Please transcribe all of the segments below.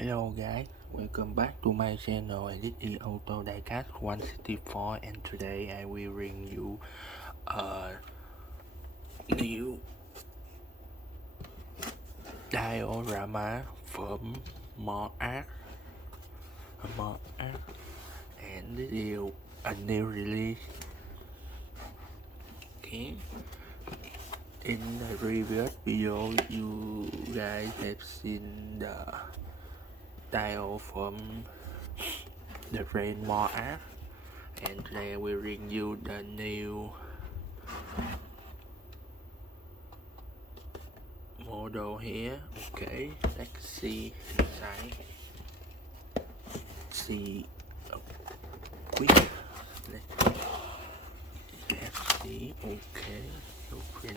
Hello guys, welcome back to my channel, and this is Auto Diecast 164, and today I will bring you a new diorama from MoreArt, and this is a new release. Okay, in the previous video you guys have seen the tile from the brand MoreArt, and today I will bring you the new model here. Okay, let's see inside. See a quick. Let's see. Okay, open.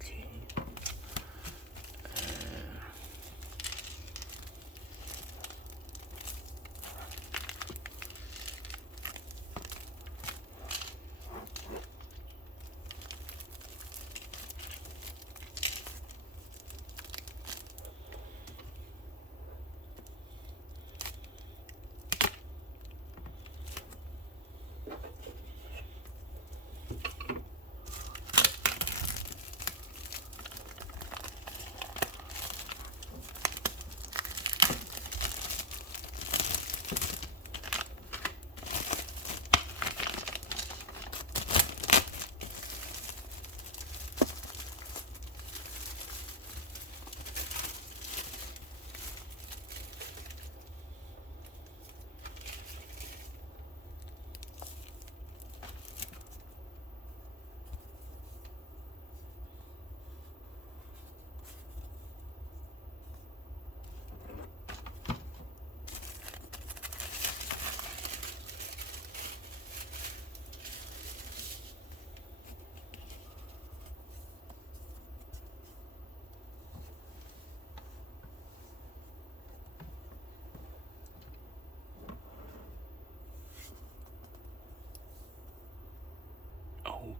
Okay.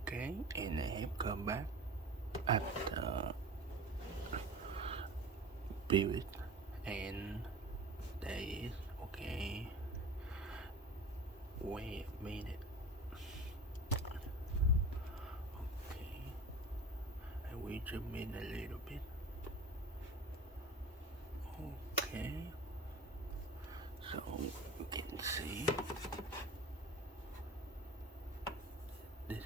Okay, and I have come back at the build, and there is okay. Wait a minute. Okay, I will zoom in a little bit. Okay, so you can see this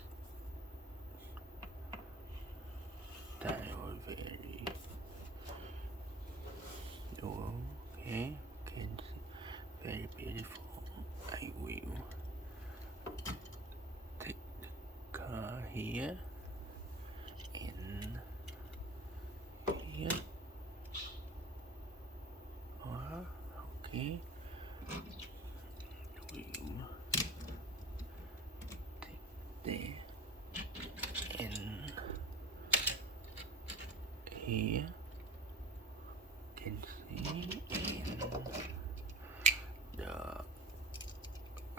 tile very okay, can see very beautiful. I will take the car here and here. Okay, we will take there and here. Can see and the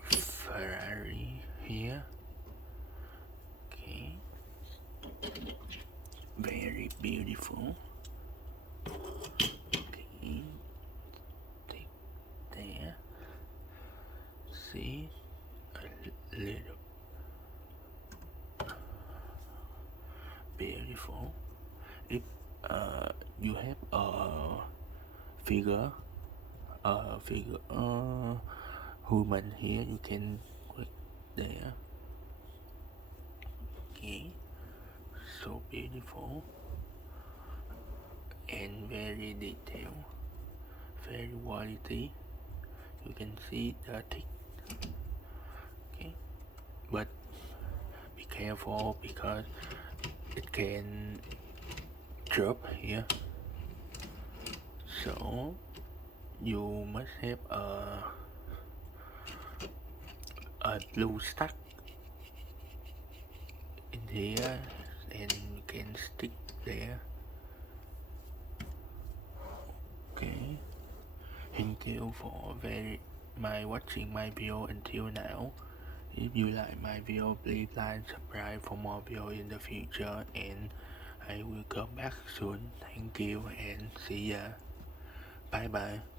Ferrari here. Okay, very beautiful. Okay, take there. See a little beautiful. If you have a figure human here, you can click there. Okay, so beautiful and very detailed, very quality. You can see the tick. Okay, but be careful because it can drop here. So you must have a blue stack in here and you can stick there. Okay, thank you for my watching my video until now. If you like my video, please like, subscribe for more video in the future, and I will come back soon. Thank you and see ya. Bye bye.